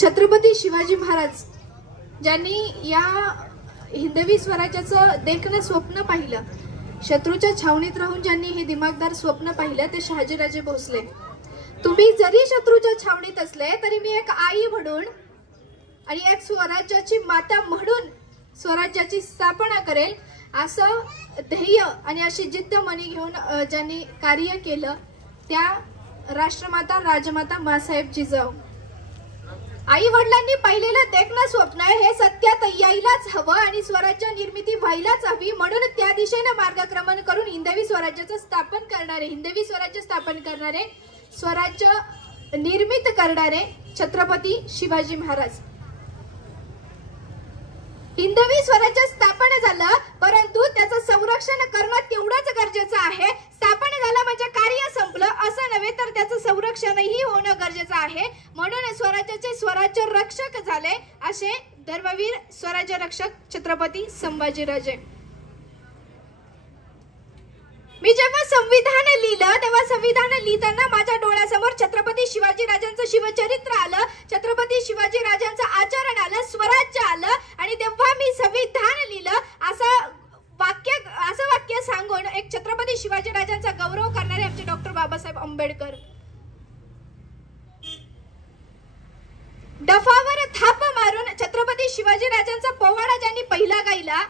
छत्रपती शिवाजी महाराज ज्यांनी या हिंदवी स्वराज्याचं देखणं स्वप्न पाहिलं, शत्रूच्या छावणीत राहून ज्यांनी हे दिमागदार स्वप्न पाहिलं ते शहाजीराजे भोसले। तुम्ही जरी शत्रूच्या छावणीत असले तरी मी एक आई म्हणून आणि एक स्वराज्याची माता म्हणून स्वराज्याची स्थापना करेल असं ध्येय आणि अशी जिद्द मनी घेऊन ज्यांनी कार्य केलं त्या राष्ट्रमाता राजमाता मासाहेब जिजाऊ। आई वडिलांनी पाहिलेलं देखणं स्वप्न हे सत्यात यायलाच हवं आणि स्वराज्य निर्मिती व्हायलाच हवी, म्हणून त्या दिशेने मार्गक्रमण करून हिंदवी स्वराज्य स्थापन करणारे स्वराज्य निर्मित करणारे छत्रपती शिवाजी महाराज। हिंदवी स्वराज्य स्थापन झालं, परंतु त्याचं संरक्षण करणं तेवढंच गरजेचं आहे। स्थापन झालं म्हणजे कार्य संपलं असं नव्हे, तर त्याचं संरक्षणही होणं गरजेचं आहे। म्हणून स्वराज्याचे स्वराज्य रक्षक झाले असे धर्मवीर स्वराज्य रक्षक छत्रपती संभाजीराजे। मी जेव्हा संविधान लिहिलं तेव्हा संविधान लिहिताना माझ्या डोळ्यासमोर छत्रपती शिवाजी राजांचं शिवचरित्र आलं, छत्रपती शिवाजी राजांचं आचरण आलं, स्वराज्य आलं आणि तेव्हा मी संविधान लिहिलं असं वाक्य सांगून एक छत्रपती शिवाजी राजांचा गौरव करणारे आमचे डॉक्टर बाबासाहेब आंबेडकर डफावर थाप मारून छत्रपती शिवाजी राजांचा पोवाडा ज्यांनी पहिला गायला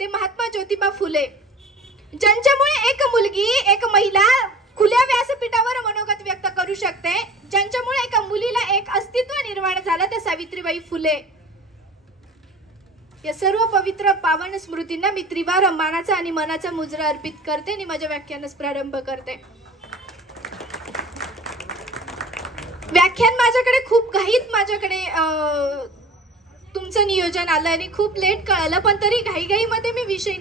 ते महात्मा ज्योतिबा फुले, ज्यांच्यामुळे एक मुलगी एक महिला खुल्या व्यासपीठावर मनोगत व्यक्त करू शकते, ज्यांच्यामुळे एका मुलीला एक अस्तित्व निर्माण झालं ते सावित्रीबाई फुले। या सर्व पवित्र पावन स्मृतींना मी त्रिवार मानाचा आणि मनाचा मुजरा अर्पित करते आणि माझ्या व्याख्यानास प्रारंभ करते। व्याख्यान माझ्याकडे खूप घाईत तुमचं नियोजन आलं आणि खूप लेट कळालं, पण तरी घाईमध्ये मी विषय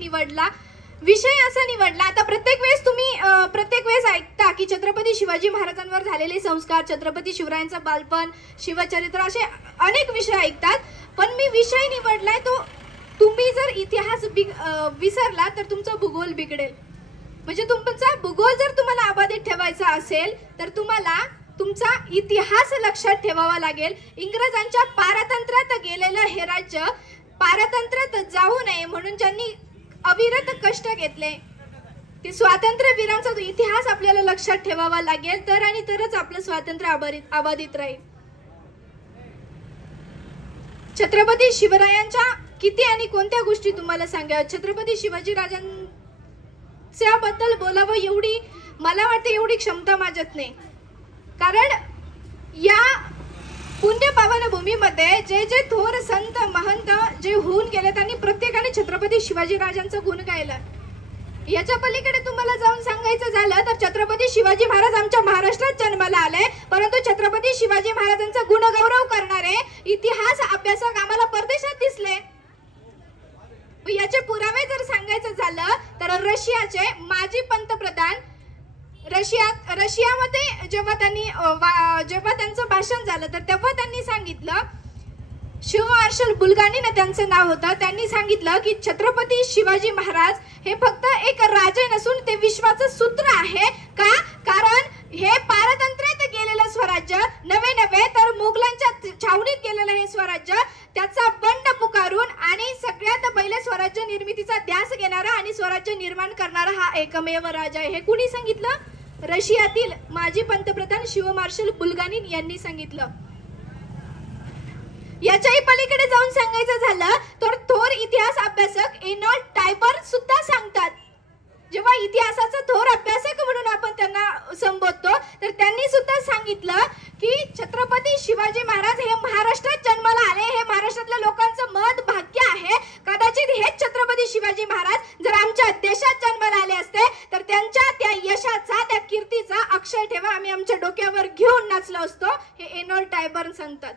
असा निवडला। आता प्रत्येक वेळेस ऐकता की छत्रपती शिवाजी महाराजांवर झालेले संस्कार, छत्रपती शिवरायांचं बालपण, शिवचरित्र असे अनेक विषय ऐकतात, पण मी विषय निवडलाय तो तुम्ही जर इतिहास विसरला तर तुमचा भूगोल बिघडेल। म्हणजे तुमचा भूगोल जर तुम्हाला अबाधित ठेवायचा असेल तर तुम्हाला तुमचा इतिहास लक्षात ठेवावा लागेल। इंग्रजांच्या पारतंत्र्यात गेलेलं हे राज्य पारतंत्र्यात जाऊ नये म्हणून ज्यांनी अविरत कष्ट घेतले ते स्वातंत्र्यवीरांचा इतिहास आपल्याला लक्षात ठेवावा लागेल, तरच आपलं स्वातंत्र्य अबाधित राहील। छत्रपती शिवरायांच्या किती आणि कोणत्या गोष्टी तुम्हाला सांगाव्या, छत्रपती शिवाजी राजांच्या बद्दल बोलावं एवढी मला वाटते एवढी क्षमता माझ्यात नाही, कारण या पुण्य पावन भूमीमध्ये जे थोर संत महंत जे होऊन गेले त्यांनी प्रत्येकाने छत्रपती शिवाजी राजांचं गुण गायलं। याच्या पलीकडे तुम्हाला जाऊन सांगायचं झालं तर छत्रपती शिवाजी महाराज आमच्या महाराष्ट्रात जन्माला आले, परंतु छत्रपती शिवाजी महाराजांचा गुणगौरव करणारे इतिहास अभ्यासक आम्हाला परदेशात दिसले। याचे पुरावे जर सांगायचं झालं तर रशियाचे माजी पंतप्रधान रशियामध्ये जेव्हा त्यांचं भाषण झालं तर तेव्हा त्यांनी सांगितलं, शिव मार्शल बुल्गानीने त्यांचं नाव होतं, त्यांनी सांगितलं की छत्रपती शिवाजी महाराज हे फक्त एक राजे नसून ते विश्वाचं सूत्र आहे का, कारण हे पारतंत्र्यात गेलेलं स्वराज्य नव्हे तर मुघलांच्या छावणीत गेलेलं हे स्वराज्य त्याचा बंड पुकारून आणि सगळ्यात पहिले स्वराज्य निर्मितीचा ध्यास घेणारा आणि स्वराज्य निर्माण करणारा हा एकमेव राजा आहे। हे कुणी सांगितलं? रशियातील माजी पंतप्रधान शिव मार्शल बुल्गानीन यांनी सांगितलं। याच्याही पलीकडे जाऊन सांगायचं झालं तर थोर इतिहास अभ्यासक एनॉल्ड टायबर सुद्धा सांगतात, जेव्हा इतिहासाचा थोर अभ्यासक म्हणून आपण त्यांना संबोधतो तर त्यांनी सुद्धा सांगितलं की छत्रपती शिवाजी महाराज हे महाराष्ट्रात जन्माला आले, हे महाराष्ट्रातल्या लोकांचं मत भाग्य आहे। कदाचित हेच छत्रपती शिवाजी महाराज जर आमच्या देशात जन्माला आले असते तर त्यांच्या त्या यशाचा त्या कीर्तीचा अक्षय ठेवा आम्ही आमच्या डोक्यावर घेऊन नाचलो असतो, हे एनॉल्ड टायबर सांगतात।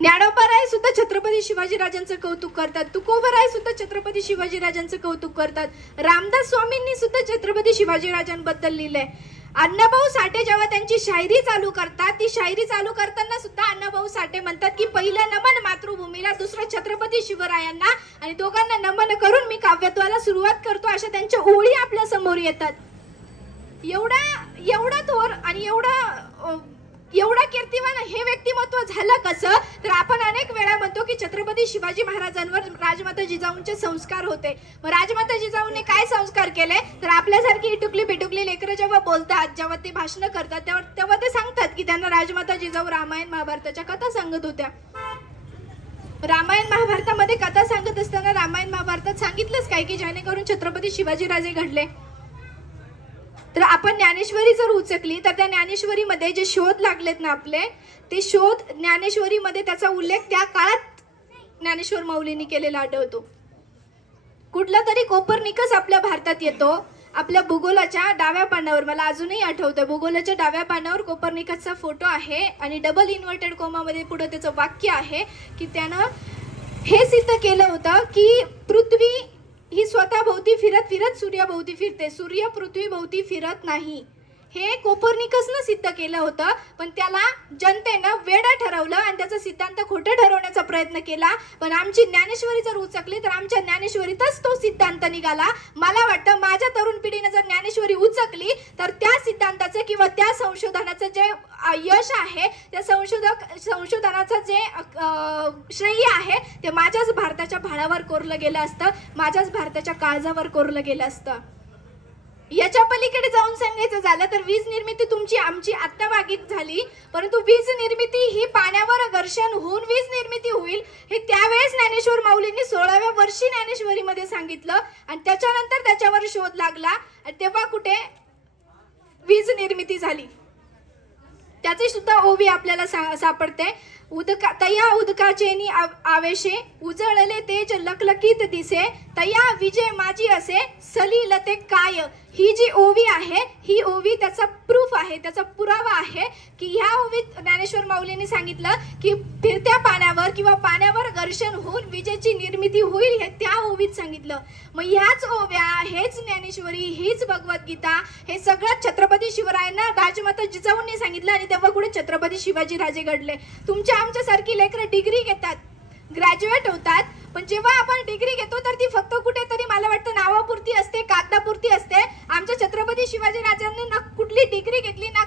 ज्ञानोबाराय सुद्धा छत्रपती शिवाजी राजांचं कौतुक करतात, तुकोबराय सुद्धा छत्रपती शिवाजी राजांचं कौतुक करतात, रामदास स्वामींनी सुद्धा छत्रपती शिवाजी राजांबद्दल लिहिलंय। अण्णाभाऊ साठे जेव्हा त्यांची शायरी चालू करतात, ती शायरी चालू करताना सुद्धा अण्णाभाऊ साठे म्हणतात की पहिलं नमन मातृभूमीला, दुसरं छत्रपती शिवरायांना आणि दोघांना नमन करून मी काव्यत्वाला सुरुवात करतो, अशा त्यांच्या ओळी आपल्या समोर येतात। एवढा थोर आणि एवढा एवढा कीर्तिमान हे व्यक्तिमत्व झालं कसं? तर आपण अनेक वेळा म्हणतो की छत्रपती शिवाजी महाराजांवर राजमाता जिजाऊंचे संस्कार होते. मग राजमाता जिजाऊंनी काय संस्कार केले? तर आपल्यासारखी इटुकली पिटुकली लेकरं जेव्हा बोलतात, जेव्हा ते भाषण करतात, तेव्हा ते सांगतात की त्यांना राजमाता जिजाऊ रामायण महाभारताच्या कथा सांगत होत्या. रामायण महाभारतामध्ये कथा सांगत असताना रामायण महाभारतात सांगितलंच काय की जेणेकरून छत्रपती शिवाजीराजे घडले. तर आपण ज्ञानेश्वरी जर उचकली तर त्या ज्ञानेश्वरीमध्ये जे शोध लागलेत ना आपले, ते शोध ज्ञानेश्वरीमध्ये त्याचा उल्लेख त्या काळात ज्ञानेश्वर माऊलींनी केलेला आढळतो. कुठला तरी कोपर्निकस आपल्या भारतात येतो. आपल्या भूगोलाच्या डाव्या पानावर, मला अजूनही आठवतं, भूगोलाच्या डाव्या पानावर कोपर्निकसचा फोटो आहे आणि डबल इन्व्हर्टेड कोमामध्ये पुढे त्याचं वाक्य आहे की त्यानं हे सिद्ध केलं होतं की पृथ्वी ही स्वतः भोवती फिरत फिरत सूर्याभोवती फिरते, सूर्य पृथ्वी भोवती फिरत नाही. हे कोपर्निकसनं सिद्ध केलं होतं, पण त्याला जनतेनं वेडं ठरवलं आणि त्याचा सिद्धांत खोटं ठरवण्याचा प्रयत्न केला. पण आमची ज्ञानेश्वरी जर उचकली तर आमच्या ज्ञानेश्वरीतच तो सिद्धांत निघाला. मला वाटतं माझ्या तरुण पिढीने जर ज्ञानेश्वरी उचकली तर त्या सिद्धांताचं किंवा त्या संशोधनाचं जे यश आहे, त्या संशोधनाचं जे श्रेय आहे ते माझ्याच भारताच्या भाळावर कोरलं गेलं असतं, माझ्याच भारताच्या काळजावर कोरलं गेलं असतं. याच्या पलीकडे जाऊन सांगायचं झालं तर वीज निर्मिती तुमची आमची आत्ता मागित झाली, परंतु वीज निर्मिती ही पाण्यावर घर्षण होऊन वीज निर्मिती होईल हे त्यावेळेस ज्ञानेश्वर माऊलींनी 16व्या वर्षी ज्ञानेश्वरीमध्ये सांगितलं आणि त्याच्यानंतर त्याच्यावर शोध लागला आणि तेव्हा कुठे वीज निर्मिती झाली. त्याची सुद्धा ओवी आपल्याला सापडते. उदका तया उदकाचेनी आवेशे उजळले तेज लकलकीत दिसे, तया विजय माझी असे सलील ते काय. ही जी ओवी आहे, ही ओवी त्याचा प्रूफ आहे, त्याचा पुरावा आहे की ह्या ओवीत ज्ञानेश्वर माऊलींनी सांगितलं की फिरत्या पाण्यावर किंवा पाण्यावर घर्षण होऊन विजेची निर्मिती होईल हे त्या ओवीत सांगितलं. मग ह्याच ओव्या, हेच ज्ञानेश्वरी, हीच भगवद्गीता, हे सगळं छत्रपती शिवरायांना राजमाता जिजाऊंनी सांगितलं आणि तेव्हा कुठे छत्रपती शिवाजी राजे घडले. तुमच्या आमच्यासारखी लेकरं डिग्री घेतात, ग्रॅज्युएट होतात, पण जेव्हा आपण डिग्री घेतो तर ती फक्त कुठेतरी मला वाटतं नावापुरती असते, कागदापुरती असते. आमच्या छत्रपती शिवाजी राजांनी ना कुठली डिग्री घेतली ना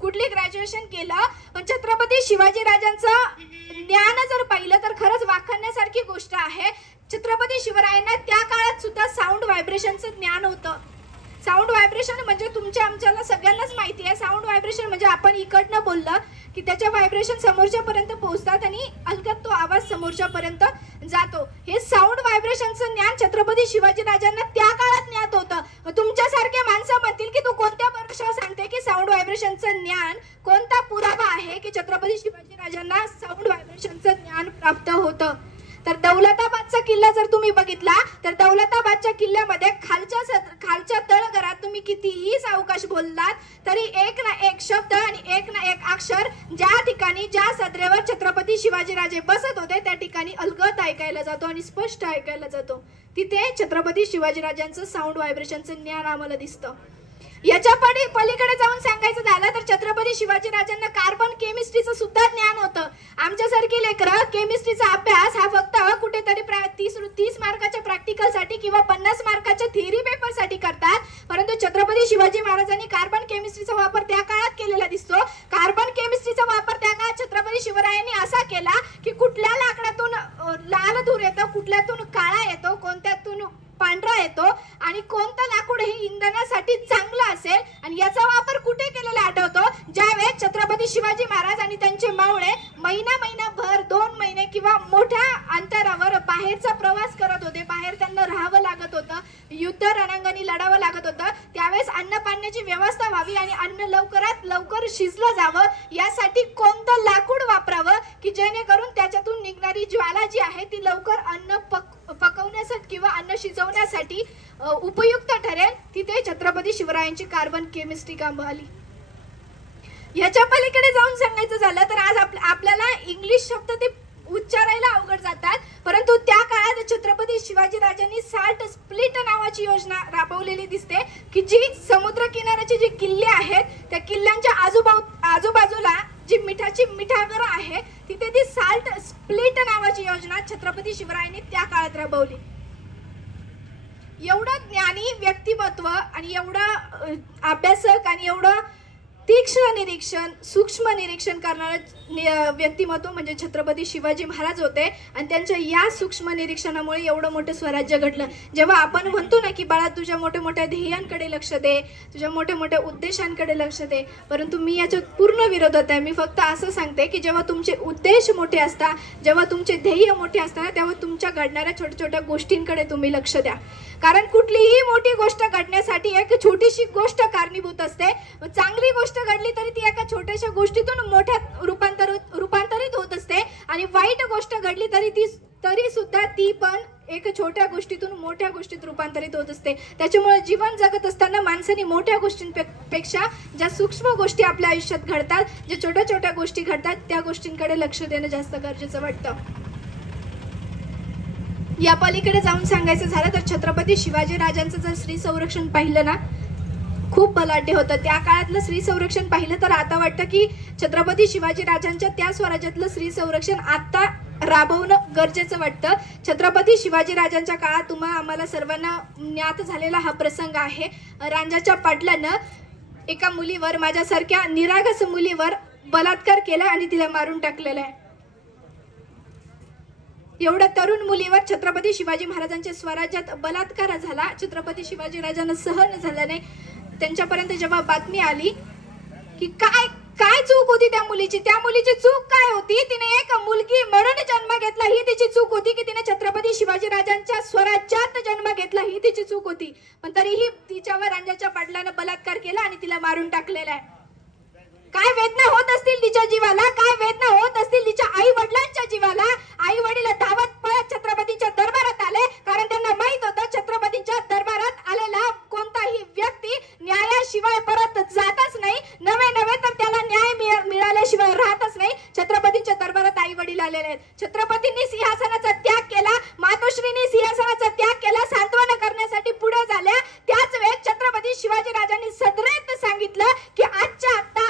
कुठली ग्रॅज्युएशन केलं, पण छत्रपती शिवाजी राजांचं ज्ञान जर पाहिलं तर खरंच वाखाणण्यासारखी गोष्ट आहे. छत्रपती शिवरायांना त्या काळात सुद्धा साऊंड व्हायब्रेशनचं ज्ञान होतं. साऊंड व्हायब्रेशन म्हणजे तुमच्या आमच्याला सगळ्यांनाच माहिती आहे. साऊंड व्हायब्रेशन म्हणजे आपण इकडनं बोललं की त्याच्या व्हायब्रेशन समोरच्यापर्यंत पोहोचतात आणि अलगद तो आवाज समोरच्यापर्यंत जातो. हे साऊंड व्हायब्रेशनचं ज्ञान छत्रपती शिवाजी राजांना त्या काळात ज्ञात होतं. तुमच्यासारखे माणसं म्हणतील की तू कोणत्या वर्षात सांगते की साऊंड व्हायब्रेशनचं ज्ञान, कोणता पुरावा आहे की छत्रपती शिवाजी राजांना साऊंड व्हायब्रेशनचं ज्ञान प्राप्त होतं? तर दौलताबादचा किल्ला जर तुम्ही बघितला तर दौलताबादच्या किल्ल्यामध्ये खालच्या तळघरात तुम्ही कितीही सावकाश बोललात तरी एक ना एक शब्द आणि एक ना एक अक्षर ज्या ठिकाणी ज्या सदरेवर छत्रपती शिवाजीराजे बसत होते त्या ठिकाणी अलगद ऐकायला जातो आणि स्पष्ट ऐकायला जातो. तिथे छत्रपती शिवाजीराजांचं साऊंड व्हायब्रेशनचं ज्ञान आम्हाला दिसतं. याच्या पलीकडे जाऊन सांगायचं झालं तर छत्रपती शिवाजी राजांना कार्बन केमिस्ट्रीचं सुद्धा ज्ञान होतं. आमच्यासारखी लेकरं केमिस्ट्रीचा अभ्यास हा फक्त कुठेतरी 30 मार्काच्या प्रॅक्टिकलसाठी किंवा 50 मार्काच्या थिअरी पेपरसाठी करतात, परंतु छत्रपती शिवाजी महाराजांनी कार्बन केमिस्ट्रीचा वापर त्या काळात केलेला दिसतो. कार्बन केमिस्ट्रीचा वापर त्या काळात छत्रपती शिवरायांनी असा केला की कुठल्या लाकडातून लाल धूर येतो, कुठल्यातून काळा येतो, कोणत्यातून पांढरा येतो आणि कोणतं लाकूड हे इंधनासाठी चांगलं असेल आणि याचा वापर कुठे केलेला आढळतो? ज्यावेळेस छत्रपती शिवाजी महाराज आणि त्यांचे मावळे महिनाभर 2 महिने किंवा मोठ्या अंतरावर बाहेरचा प्रवास करत होते, बाहेर त्यांना राहावं लागत होतं, युद्ध रणांगणी लढावं लागत होतं, त्यावेळेस अन्न पाण्याची व्यवस्था व्हावी आणि अन्न लवकरात लवकर शिजलं जावं यासाठी कोणतं लाकूड वापरावं की जेणेकरून त्याच्यातून निघणारी ज्वाला जी आहे ती लवकर अन्न पकवण्यासाठी किंवा अन्न शिजवण्यासाठी उपयुक्त ठरेल. तिथे छत्रपती शिवरायांची कार्बन केमिस्ट्री काम आली. याच्या पलीकडे जाऊन सांगायचं झालं तर आज आपल्याला इंग्लिश शब्द ते उच्चारायला अवघड जातात, परंतु त्या काळात छत्रपती शिवाजी राजांनी साल्ट स्प्लिट नावाची योजना राबवलेली दिसते की जी समुद्र किनाऱ्याचे जे किल्ले आहेत त्या किल्ल्यांच्या आजूबाजूला जी मिठागर आहे तिथे ती साल्ट स्प्लिट नावाची योजना छत्रपती शिवरायांनी त्या काळात राबवली. एवढं ज्ञानी व्यक्तिमत्व आणि एवढा अभ्यासक आणि एवढं तीक्ष्ण निरीक्षण, सूक्ष्म निरीक्षण करणारं व्यक्तिमत्व म्हणजे छत्रपती शिवाजी महाराज होते. आणि त्यांच्या या सूक्ष्म निरीक्षणामुळे एवढं मोठं स्वराज्य घडलं. जेव्हा आपण म्हणतो ना की बाळा तुझ्या मोठ्या मोठ्या ध्येयांकडे लक्ष दे, तुझ्या मोठ्या मोठ्या उद्देशांकडे लक्ष दे, परंतु मी याच्यात पूर्ण विरोधात आहे. मी फक्त असं सांगते की जेव्हा तुमचे उद्देश मोठे असतात, जेव्हा तुमचे ध्येय मोठे असतात, तेव्हा तुमच्या घडणाऱ्या छोट्या छोट्या गोष्टींकडे तुम्ही लक्ष द्या. कारण कुठलीही मोठी गोष्ट घडण्यासाठी एक छोटीशी गोष्ट कारणीभूत असते. चांगली गोष्ट घडली तरी ती एका छोट्याशा गोष्टीतून मोठ्यात रूपांतरित होत असते. आणि वाईट गोष्ट घडली तरी सुद्धा ती पण एक छोट्या गोष्टीतून मोठ्या गोष्टीत रूपांतरित होत असते. त्याच्यामुळे जीवन जगत असताना माणसाने मोठ्या गोष्टींपेक्षा ज्या सूक्ष्म गोष्टी आपल्या आयुष्यात घडतात, ज्या छोट्या छोट्या गोष्टी घडतात, त्या गोष्टींकडे लक्ष देणं जास्त गरजेचं वाटतं. या पलीकडे जाऊन सांगायचं झालं तर छत्रपती शिवाजी राजांचं जर स्त्री संरक्षण पाहिलं ना, खूप बलाढ्य होतं. त्या काळातलं स्त्री संरक्षण पाहिलं तर आता वाटतं की छत्रपती शिवाजी राजांच्या त्या स्वराज्यातलं स्त्री संरक्षण आता राबवणं गरजेचं वाटतं. छत्रपती शिवाजी राजांच्या काळात आम्हाला सर्वांना ज्ञात झालेला हा प्रसंग आहे. रांजाच्या पाटलानं एका मुलीवर, माझ्यासारख्या निरागस मुलीवर बलात्कार केला आणि तिला मारून टाकलेला आहे. एवढ्या तरुण मुलीवर छत्रपती शिवाजी महाराजांच्या स्वराज्यात बलात्कार झाला. छत्रपती शिवाजी राजांना सहन झालं नाही. त्यांच्यापर्यंत जेव्हा बातमी आली की काय चूक होती त्या मुलीची चूक काय होती, तिने एक मुलगी म्हणून जन्म घेतला ही तिची चूक होती, की तिने छत्रपती शिवाजी राजांच्या स्वराज्यात जन्म घेतला ही तिची चूक होती. पण तरीही तिच्यावर रांजाच्या पाटलानं बलात्कार केला आणि तिला मारून टाकलेला आहे. काय वेदना होत असतील तिच्या जीवाला, काय वेदना होत असतील तिच्या आई वडिलांच्या जीवाला. आई वडील धावत पळत छत्रपतीच्या दरबारात आले, कारण त्यांना माहित होतं छत्रपतीच्या दरबारात आलेला कोणताही व्यक्ती न्यायाशिवाय परत जातच नाही, नवे तर त्याला न्याय मिळाल्याशिवाय राहतच नाही. छत्रपतीच्या दरबारात आई वडील आलेले आहेत. छत्रपतींनी सिंहासनाचा त्याग केला, मातोश्रींनी सिंहासनाचा त्याग केला, सांत्वन करण्यासाठी पुढे झाल्या. त्याच वेळेस छत्रपती शिवाजी राजांनी सदरेत सांगितलं की आताच्या आता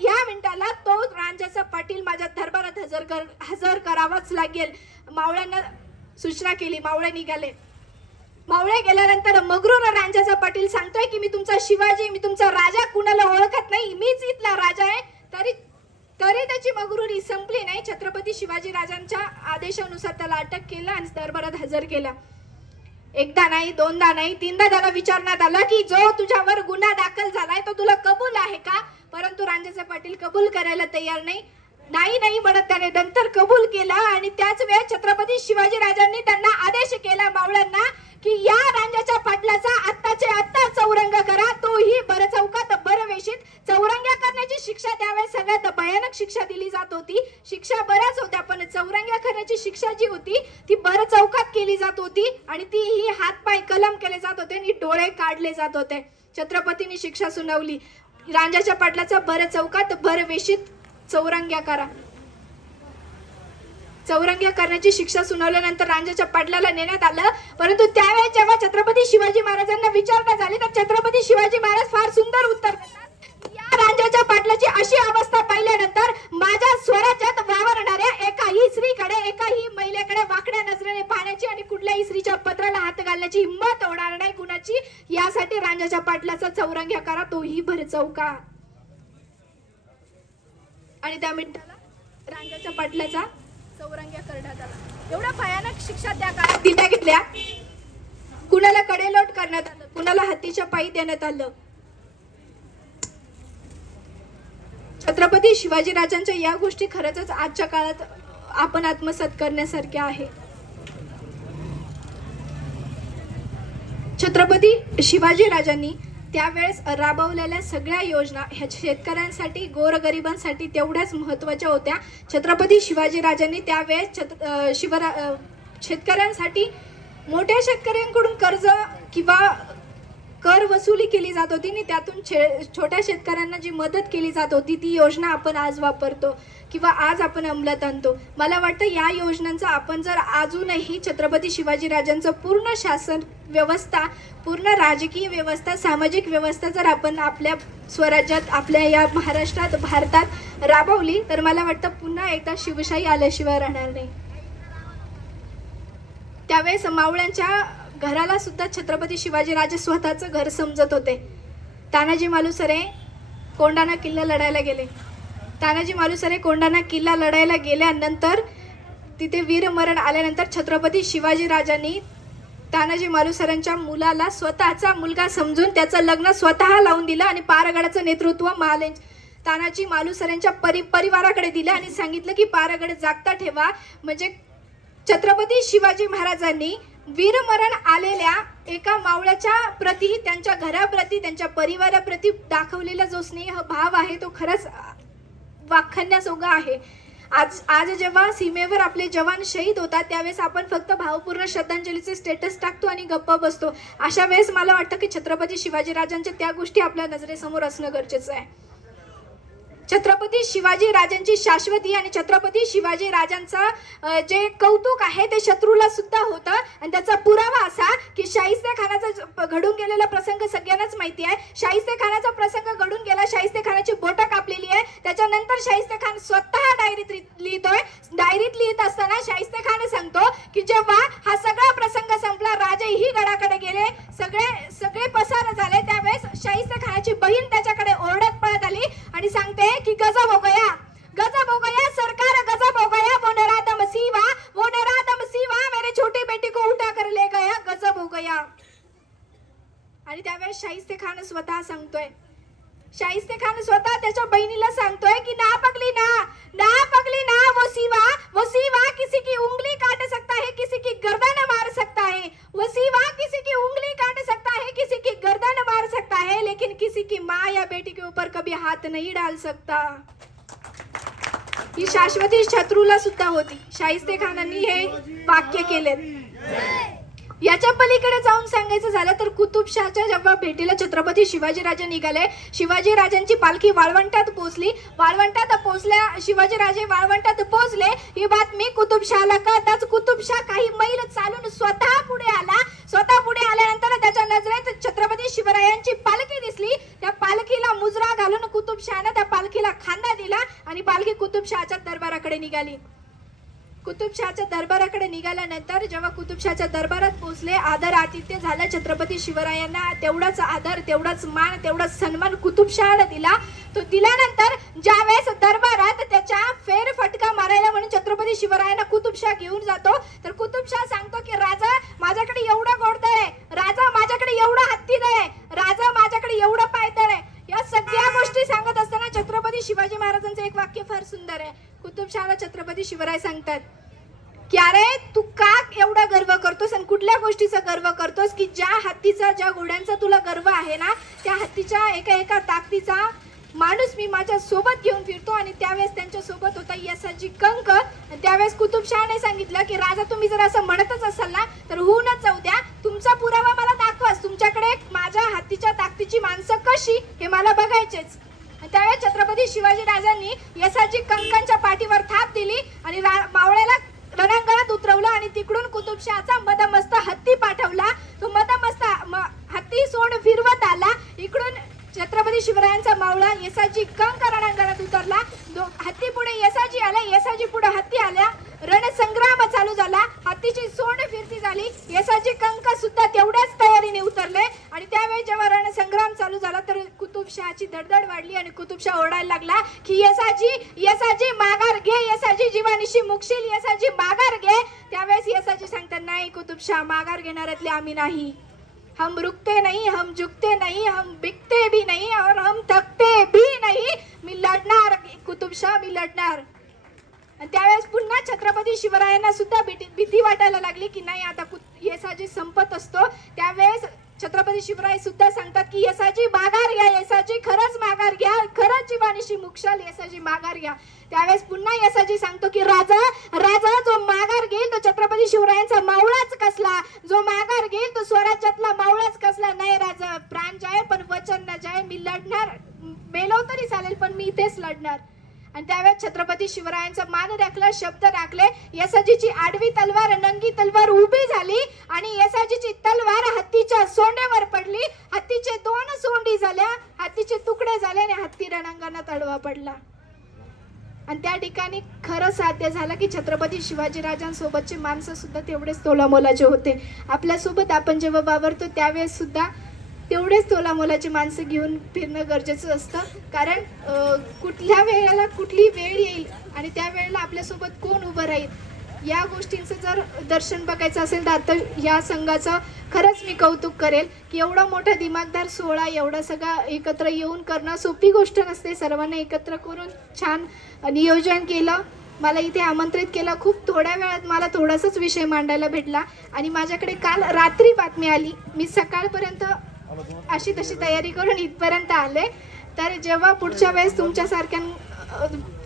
या मिनिटाला तो रांजाचा पाटील माझ्या दरबारात हजर करावाच लागेल. मावळ्यांना सूचना केली, मावळे निघाले. मावळे गेल्यानंतर मगरूर रांजाचा पाटील सांगतोय की मी तुमचा शिवाजी, मी तुमचा राजा कुणाला ओळखत नाही, मीच इथला राजा आहे. तरी त्याची मगरुरी संपली नाही. छत्रपती शिवाजी राजांच्या आदेशानुसार त्याला अटक केलं आणि दरबारात हजर केला. एकदा नाही, दोनदा नाही, तीनदा त्याला विचारण्यात आलं की जो तुझ्यावर गुन्हा दाखल झालाय तो तुला कबूल आहे का, परंतु रांजाचा पाटील कबूल करायला तयार नाही म्हणत त्याने नंतर कबूल केला. आणि त्याच वेळेस छत्रपती शिवाजी राजांनी त्यांना आदेश केला मावळ्यांना की या रांजाच्या पाटलाचा आत्ताचे आत्ता चौरंग करा, तोही भर चौकात भरवेशीत. चौरंग्या करण्याची शिक्षा त्यावेळेस सगळ्यात भयानक शिक्षा दिली जात होती. शिक्षा बऱ्याच होत्या, पण चौरंग्या करण्याची शिक्षा जी होती ती भर चौकात केली जात होती. आणि ती ही हातपाय कलम केले जात होते आणि डोळे काढले जात होते. छत्रपतींनी शिक्षा सुनावली, रांजाच्या पाटलाचा भर चौकात भरवेशीत चौरंग्या करा. चौरंग्या करण्याची शिक्षा सुनावल्यानंतर रांजाच्या पाटलाला नेण्यात आलं. परंतु त्यावेळेस जेव्हा छत्रपती शिवाजी महाराजांना विचारणा झाली तर छत्रपती शिवाजी महाराज फार सुंदर उत्तर देतात. या रांजाच्या पाटलाची अशी अवस्था पाहिल्यानंतर माझ्या स्वराज्यात वावरणाऱ्या एकाही स्त्रीकडे, एकाही महिलेकडे वाकड्या नजरेने पाहण्याची आणि कुठल्याही स्त्रीच्या पत्राला हात घालण्याची हिंमत होणार नाही कुणाची. यासाठी रांजाच्या पाटलाचा चौरंग्या करा, तोही भर चौका. आणि त्या मिनिटाला रांजाच्या पाटलाचा चौरंग्या करण्यात आला. एवढ्या भयानक शिक्षा त्या काळात दिल्या गेल्या. कुणाला कडेलोट करण्यात आलं, कुणाला हत्तीच्या पायी देण्यात आलं. छत्रपती शिवाजी राजांच्या या गोष्टी खरंच आजच्या काळात आपण आत्मसात करण्यासारख्या आहे. छत्रपती शिवाजी राजांनी त्यावेळेस राबवलेल्या सगळ्या योजना ह्या शेतकऱ्यांसाठी, गोरगरिबांसाठी तेवढ्याच महत्त्वाच्या होत्या. छत्रपती शिवाजी राजांनी त्यावेळेस शेतकऱ्यांसाठी मोठ्या शेतकऱ्यांकडून कर्ज किंवा कर वसुली केली जात होती आणि त्यातून छोट्या शेतकऱ्यांना जी मदत केली जात होती ती योजना आपण आज वापरतो किंवा आज आपण अंमलात आणतो. मला वाटतं या योजनांचा आपण जर अजूनही छत्रपती शिवाजी राजांचं पूर्ण शासन व्यवस्था, पूर्ण राजकीय व्यवस्था, सामाजिक व्यवस्था जर आपण आपल्या स्वराज्यात, आपल्या या महाराष्ट्रात, भारतात राबवली तर मला वाटतं पुन्हा एकदा शिवशाही आल्याशिवाय राहणार नाही. त्यावेळेस मावळ्यांच्या घराला सुद्धा छत्रपती शिवाजी राजे स्वतःचं घर समजत होते. तानाजी मालुसरे कोंढाणा किल्ला लढायला गेले. तानाजी मालुसरे कोंढाणा किल्ला लढायला गेल्यानंतर तिथे वीरमरण आल्यानंतर छत्रपती शिवाजी राजांनी तानाजी मालुसरेंच्या मुलाला स्वतःचा मुलगा समजून त्याचं लग्न स्वतः लावून दिलं आणि पारगडाचं नेतृत्व तानाजी मालुसरेंच्या परिवाराकडे दिलं आणि सांगितलं की पारगड जागता ठेवा. म्हणजे छत्रपती शिवाजी महाराजांनी वीरमरण आलेल्या एका मावळ्याच्या प्रती, त्यांच्या घराप्रती, त्यांच्या परिवाराप्रती दाखवलेला जो स्नेह भाव आहे तो खरंच वाखाणण्याजोगा आहे. आज जेव्हा सीमेवर आपले जवान शहीद होतात त्यावेळेस आपण फक्त भावपूर्ण श्रद्धांजलीचे स्टेटस टाकतो आणि गप्प बसतो. अशा वेळेस मला वाटतं की छत्रपती शिवाजी राजांच्या त्या गोष्टी आपल्या नजरेसमोर असणं गरजेचं आहे. छत्रपती शिवाजी राजांची शाश्वती आणि छत्रपती शिवाजी राजांचा जे कौतुक आहे ते शत्रूला सुद्धा होतं. आणि त्याचा पुरावा असा की शाहिस्ते खानाचा घडून गेलेला प्रसंग सगळ्यांनाच माहिती आहे. शाहिस्ते खानाचा प्रसंग घडून गेला, शाहिस्ते खानाची बोटं कापलेली आहे. त्याच्यानंतर शाहिस्ते खान स्वतः डायरीत लिहितोय. डायरीत लिहित असताना शाहिस्ते खान सांगतो की जेव्हा हा सगळा प्रसंग संपला, राजेही गडाकडे गेले, सगळे पसार झाले, त्यावेळेस शाहिस्ते खानाची बहीण त्याच्याकडे ओरडत पळत आली आणि सांगते कि गजब हो गया सरकार, गजब हो गया, वो नरादम सीवा मेरी छोटी बेटी को उठा कर ले गया, गजब हो गया. आणि त्यावेळेस शाहिस्ते खान स्वतः सांगतोय, शाहिस्ते खान स्वतः त्याच्या बहिणीला सांगतोय की ना पगली ना वो सीवा किसी की उंगली काट सकता है, किसी की गर्दन मार सकता है. वो सीवा किसी की उंगली काट सकता है, किसी की गर्दन मार सकता है, लेकिन किसी की माँ या बेटी के ऊपर कभी हाथ नहीं डाल सकता. ही शाश्वती शत्रूला सुद्धा होती. शाहिस्ते खानांनी हे वाक्य केले. याच्या पलीकडे जाऊन सांगायचं झालं तर कुतुबशाहच्या जेव्हा भेटीला छत्रपती शिवाजी राजे निघाले, शिवाजी राजांची पालखी वाळवंटात पोहोचली. शिवाजी राजे वाळवंटात पोहोचले. ही बातमी कुतुबशाहला कळताच कुतुबशाह काही मैल चालून स्वतः पुढे आला. स्वतः पुढे आल्यानंतर त्याच्या नजरेत छत्रपती शिवरायांची पालखी दिसली. त्या पालखीला मुजरा घालून कुतुबशाहने त्या पालखीला खांदा दिला आणि पालखी कुतुबशाहच्या दरबाराकडे निघाली. कुतुबशाहच्या दरबाराकडे निघाल्यानंतर जेव्हा कुतुबशाहच्या दरबारात पोहोचले, आदर आतिथ्य झालं. छत्रपती शिवरायांना तेवढाच आदर, तेवढाच मान, तेवढाच सन्मान कुतुबशाहने दिला. तो दिल्यानंतर ज्यावेळेस दरबारात त्याच्या फेरफटका मारायला म्हणून छत्रपती शिवरायांना कुतुबशाह घेऊन जातो, तर कुतुबशाह सांगतो की राजा माझ्याकडे एवढं घोडदळ आहे, राजा माझ्याकडे एवढं हत्तीदळ आहे, राजा माझ्याकडे एवढं पायदळ आहे. या सगळ्या गोष्टी सांगत असताना छत्रपती शिवाजी महाराजांचं एक वाक्य फार सुंदर आहे. कुतुबशाहला छत्रपती शिवराय सांगतात की अरे तू का एवढा गर्व करतोस आणि कुठल्या गोष्टीचा गर्व करतोस की ज्या हत्तीचा, ज्या घोड्यांचा तुला गर्व आहे ना, त्या हत्तीच्या एका ताकदीचा माणूस मी माझ्या सोबत घेऊन फिरतो. आणि त्यावेळेस त्यांच्या सोबत होता यसाजी कंक. त्यावेळेस कुतुबशाहने सांगितलं की राजा तुम्ही जर असं म्हणतच असाल ना तर होऊनच जाऊ द्या, तुमचा पुरावा मला दाखवाच, तुमच्याकडे माझ्या हत्तीच्या ताकदीची माणसं कशी हे मला बघायचेच. त्यावेळेस छत्रपती शिवाजी राजांनी यसाजी कंकांच्या पाठीवर थाप दिली आणि मावळ्याला रणांगणात उतरवलं आणि तिकडून कुतुबशाहचा मदमस्त हत्ती पाठवला. तो मदमस्त हत्ती सोंड फिरवत आला. इकडून छत्रपती शिवरायांचा मावळा यसाजी कंक रणांगणात उतरला. हत्ती पुढे यसाजी आला, यसाजी पुढे हत्ती आल्या. रणसंग्राम चालू झाला. हत्तीची सोंड फिरती झाली. यसाजी कंक सुद्धा तेवढ्याच तयारीने उतरले. आणि त्यावेळी जेव्हा रणसंग्राम चालू झाला तर कुतुबशाहची धडधड वाढली आणि कुतुबशाह ओरडायला लागला की यसाजी माघार घे, यसाजी जीवानिशी मुकशील, यसाजी माघार घे. त्यावेळेस यसाजी सांगतात नाही कुतुबशाह, माघार घेणाऱ्यातले आम्ही नाही. हम रुकते नहीं, हम झुकते नहीं, हम बिकते भी नहीं और हम थकते भी नहीं. मी लढणार कुतुबशाह, मी लढणार. आणि त्यावेळेस पुन्हा छत्रपती शिवरायांना सुद्धा भीती वाटायला लागली की नाही आता यसाजी संपत असतो. त्यावेळेस छत्रपती शिवराय सुद्धा सांगतात की यसाजी माघार घ्या, यसाजी खरंच माघार घ्या, खरंच जीवानिशी मुक्षाल, यसाजी माघार घ्या. त्यावेळेस पुन्हा यसाजी सांगतो की राजा जो माघार घेईल तो छत्रपती शिवरायांचा मावळाच कसला, जो माघार घेईल तो स्वराज्यातला मावळाच कसला. नाही राजा, प्राण जाय पण वचन न जाय, मी लढणार, मेलो तरी चालेल पण मी इथेच लढणार. आणि त्यावेळेस छत्रपती शिवरायांचा मान राखला, शब्द राखले. यसाजीची आडवी तलवार, नंगी तलवार उभी झाली आणि यसाजीची तलवार हत्तीच्या सोंडेवर पडली. हत्तीचे 2 सोंडी झाल्या, हत्तीचे तुकडे झाले आणि हत्ती रणांगणात आडवा पडला. आणि त्या ठिकाणी खरं साध्य झालं की छत्रपती शिवाजी राजांसोबतचे माणसं सुद्धा तेवढेच तोलामोलाचे होते. आपल्यासोबत आपण जेव्हा वावरतो त्यावेळेस सुद्धा तेवढेच तोलामोलाची माणसं घेऊन फिरणं गरजेचं असतं. कारण कुठल्या वेळेला कुठली वेळ येईल आणि त्या वेळेला आपल्यासोबत कोण उभं राहील या गोष्टींचं जर दर्शन बघायचं असेल तर आता या संघाचं खरंच मी कौतुक करेल की एवढा मोठा दिमागदार सोहळा एवढा सगळा एकत्र येऊन करणं सोपी गोष्ट नसते. सर्वांना एकत्र करून छान नियोजन केलं, मला इथे आमंत्रित केलं. खूप थोड्या वेळात मला थोडासाच विषय मांडायला भेटला आणि माझ्याकडे काल रात्री बातमी आली. मी सकाळपर्यंत अशी तशी तयारी करून इथपर्यंत आले. तर जेव्हा पुढच्या वेळेस तुमच्यासारख्या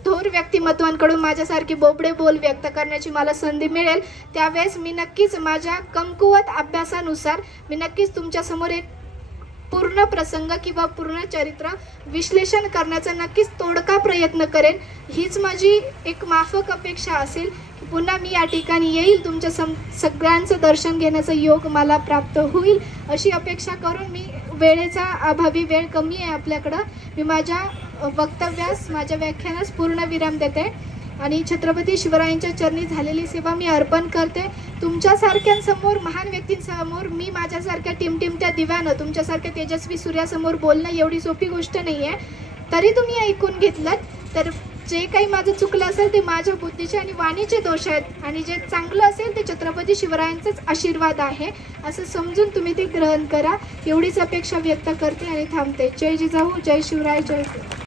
थोर व्यक्तिमत्वांकडून माझ्यासारखी बोबडे बोल व्यक्त करण्याची मला संधी मिळेल त्यावेळेस मी नक्कीच माझ्या कमकुवत अभ्यासानुसार मी नक्कीच तुमच्यासमोर एक पूर्ण प्रसंग किंवा पूर्ण चरित्र विश्लेषण करण्याचा नक्कीच तोडका प्रयत्न करेन. हीच माझी एक माफक अपेक्षा असेल की पुन्हा मी या ठिकाणी येईल, तुमच्या सगळ्यांचं दर्शन घेण्याचा योग मला प्राप्त होईल अशी अपेक्षा करून मी वेळेचा अभावी, वेळ कमी आहे आपल्याकडं, मी माझ्या वक्तव्यास माझ्या व्याख्यानास पूर्ण विराम देते आणि छत्रपती शिवरायांच्या चरणी झालेली सेवा मी अर्पण करते. तुमच्यासारख्यांसमोर, महान व्यक्तींसमोर मी माझ्यासारख्या टिमटिमत्या दिव्यानं, तुमच्यासारख्या तेजस्वी सूर्यासमोर बोलणं एवढी सोपी गोष्ट नाही आहे. तरी तुम्ही ऐकून घेतलं तर जे काही माझं चुकलं असेल ते माझ्या बुद्धीचे आणि वाणीचे दोष आहेत आणि जे चांगलं असेल ते छत्रपती शिवरायांचाच आशीर्वाद आहे असं समजून तुम्ही ते ग्रहण करा एवढीच अपेक्षा व्यक्त करते आणि थांबते. जय जिजाऊ, जय शिवराय, जय